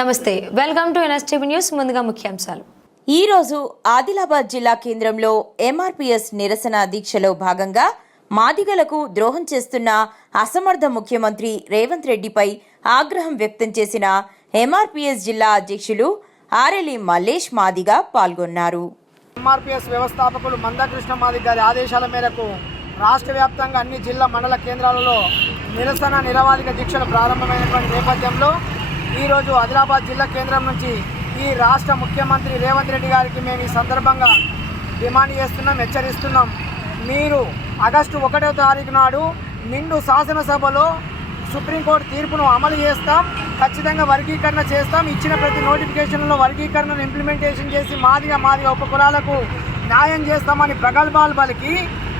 నమస్తే welcome to NSTV news ముందుగా ముఖ్యాంశాలు. ఈ రోజు ఆదిలాబాద్ జిల్లా కేంద్రంలో ఎంఆర్పీఎస్ నిరసన దీక్షలో భాగంగా మాదిగలకు ద్రోహం చేస్తున్న అసమర్థ ముఖ్యమంత్రి రేవంత్ రెడ్డిపై ఆగ్రహం వ్యక్తం చేసిన ఎంఆర్పీఎస్ జిల్లా అధ్యక్షులు ఆరెలి మల్లేష్ మాదిగ పాల్గొన్నారు. ఎంఆర్పిఎస్ వ్యవస్థాపకులు మందకృష్ణ మాదిగ గారి ఆదేశాల మేరకు రాష్ట్ర వ్యాప్తంగా అన్ని జిల్లా మండల కేంద్రాలలో నిరసన నిరవాధిక దీక్షలు ప్రారంభమైనటువంటి నేపథ్యంలో ఈరోజు ఆదిలాబాద్ జిల్లా కేంద్రం నుంచి ఈ రాష్ట్ర ముఖ్యమంత్రి రేవంత్ రెడ్డి గారికి మేము ఈ సందర్భంగా డిమాండ్ చేస్తున్నాం హెచ్చరిస్తున్నాం. మీరు ఆగస్టు ఒకటో తారీఖు నాడు నిండు శాసనసభలో సుప్రీంకోర్టు తీర్పును అమలు చేస్తాం ఖచ్చితంగా వర్గీకరణ చేస్తాం ఇచ్చిన ప్రతి నోటిఫికేషన్లో వర్గీకరణను ఇంప్లిమెంటేషన్ చేసి మాదిగా మాదిగా ఉపకులాలకు న్యాయం చేస్తామని ప్రగల్భాలు పలికి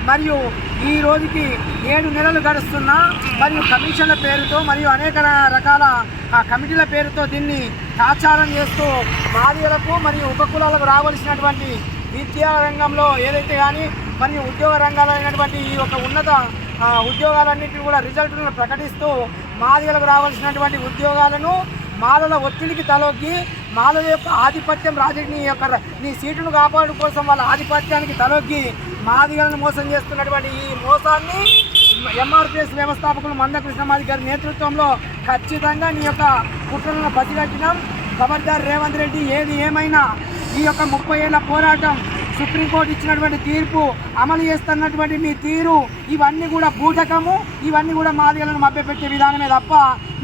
మరియు ఈ రోజుకి ఏడు నెలలు గడుస్తున్నా మరియు కమిషన్ల పేరుతో మరియు అనేక రకాల కమిటీల పేరుతో దీన్ని తాచారం చేస్తూ మాదిగలకు మరియు ఉపకులాలకు రావలసినటువంటి విద్యా రంగంలో ఏదైతే కానీ మరియు ఉద్యోగ రంగాల్లో అయినటువంటి ఈ యొక్క ఉన్నత ఉద్యోగాలన్నింటినీ కూడా రిజల్ట్లను ప్రకటిస్తూ మాదిగలకు రావాల్సినటువంటి ఉద్యోగాలను మాలల ఒత్తిడికి తలొగ్గి మాలల యొక్క ఆధిపత్యం రాజకీయ యొక్క నీ సీటును కాపాడు కోసం వాళ్ళ ఆధిపత్యానికి తలొగ్గి మాదిగలను మోసం చేస్తున్నటువంటి ఈ మోసాన్ని ఎంఆర్పిఎస్ వ్యవస్థాపకులు మందకృష్ణ మాది గారి నేతృత్వంలో ఖచ్చితంగా నీ యొక్క కుట్రలను పసిగట్టినాం ఖబర్దార్ రేవంత్ రెడ్డి ఏది ఏమైనా ఈ యొక్క ముప్పై ఏళ్ళ పోరాటం సుప్రీంకోర్టు ఇచ్చినటువంటి తీర్పు అమలు చేస్తున్నటువంటి మీ తీరు ఇవన్నీ కూడా బూటకము. ఇవన్నీ కూడా మాదిగలను మభ్యపెట్టే విధానమే తప్ప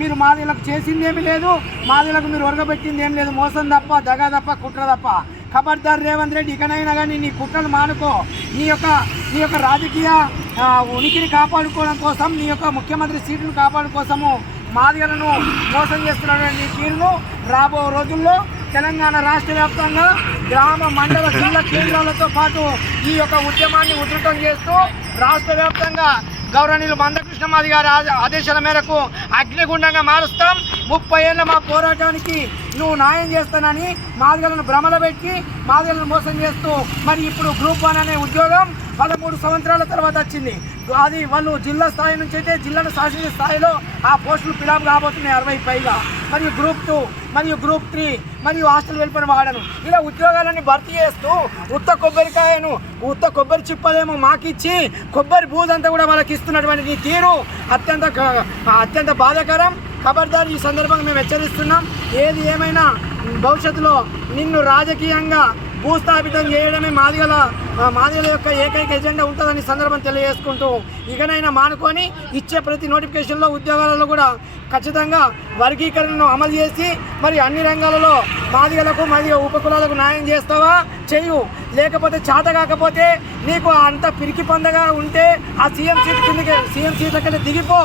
మీరు మాదిగలకు చేసిందేమీ లేదు. మాదిగలకు మీరు ఒరగబెట్టింది ఏం లేదు. మోసం తప్ప దగ తప్ప కుట్ర తప్ప. ఖబర్దార్ రేవంత్ రెడ్డి ఇకనైనా కానీ నీ కుట్రలు మానుకో. నీ యొక్క నీ యొక్క రాజకీయ ఉనికిని కాపాడుకోవడం కోసం నీ యొక్క ముఖ్యమంత్రి సీటును కాపాడు కోసము మాదిగలను మోసం చేస్తున్నటువంటి తీరును. రాబో రోజుల్లో తెలంగాణ రాష్ట్ర వ్యాప్తంగా గ్రామ మండల జిల్లా కేంద్రాలతో పాటు ఈ యొక్క ఉద్యమాన్ని ఉధృతం చేస్తూ రాష్ట్ర వ్యాప్తంగా గౌరవనీయులు మందకృష్ణ మాది గారి ఆదేశాల మేరకు అగ్నిగుండంగా మారుస్తాం. ముప్పై ఏళ్ళ మా పోరాటానికి నువ్వు న్యాయం చేస్తానని మాదిగలను భ్రమల పెట్టి మాదిగలను మోసం చేస్తూ మరి ఇప్పుడు గ్రూప్ వన్ అనే ఉద్యోగం పదమూడు సంవత్సరాల తర్వాత వచ్చింది. అది వాళ్ళు జిల్లా స్థాయి నుంచి అయితే జిల్లాను శాసించే స్థాయిలో ఆ పోస్టులు ఫిలాప్ కాబోతున్నాయి అరవై పైగా. మరియు గ్రూప్ టూ మరియు గ్రూప్ త్రీ మరియు హాస్టల్ వెల్ఫేర్ వాడను ఇలా ఉద్యోగాలన్నీ భర్తీ చేస్తూ ఉత్త కొబ్బరికాయను ఉత్త కొబ్బరి చిప్పలేమో మాకిచ్చి కొబ్బరి బూదంతా కూడా వాళ్ళకి ఇస్తున్నటువంటి తీరు అత్యంత అత్యంత బాధాకరం. ఖబర్దారు ఈ సందర్భంగా మేము హెచ్చరిస్తున్నాం. ఏది ఏమైనా భవిష్యత్తులో నిన్ను రాజకీయంగా భూస్థాపితం చేయడమే మాదిగల మాదిగల యొక్క ఏకైక ఎజెండా ఉంటుందని సందర్భం తెలియజేసుకుంటూ ఇకనైనా మానుకొని ఇచ్చే ప్రతి నోటిఫికేషన్లో ఉద్యోగాలలో కూడా ఖచ్చితంగా వర్గీకరణను అమలు చేసి మరి అన్ని రంగాలలో మాదిగలకు మరియు ఉపకులాలకు న్యాయం చేస్తావా? చేయు లేకపోతే చేత కాకపోతే నీకు అంత పిరికి పొందగా ఉంటే ఆ సీఎం సీట్ కిందకి సీఎం సీట్ల కింద దిగిపో.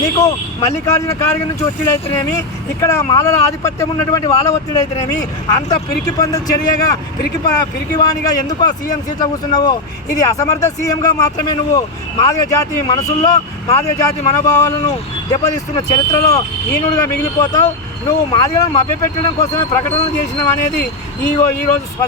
నీకు మల్లికార్జున ఖార్గే నుంచి ఒత్తిడి ఇక్కడ మాలల ఆధిపత్యం ఉన్నటువంటి వాళ్ళ ఒత్తిడి అంత పిరికి పొంద చర్యగా పిరికి పిరికివాణిగా ఎందుకు ఆ సీఎం సీట్లో కూర్చున్నావో? ఇది అసమర్థ సీఎంగా మాత్రమే నువ్వు మాదిగ జాతి మనసుల్లో మాదిగ జాతి మనోభావాలను దెబ్బతీస్తున్న చరిత్రలో ఈనుడుగా మిగిలిపోతావు. నువ్వు మాదిగలను మభ్యపెట్టడం కోసమే ప్రకటనలు చేసినావు అనేది ఈ ఈరోజు స్పష్టం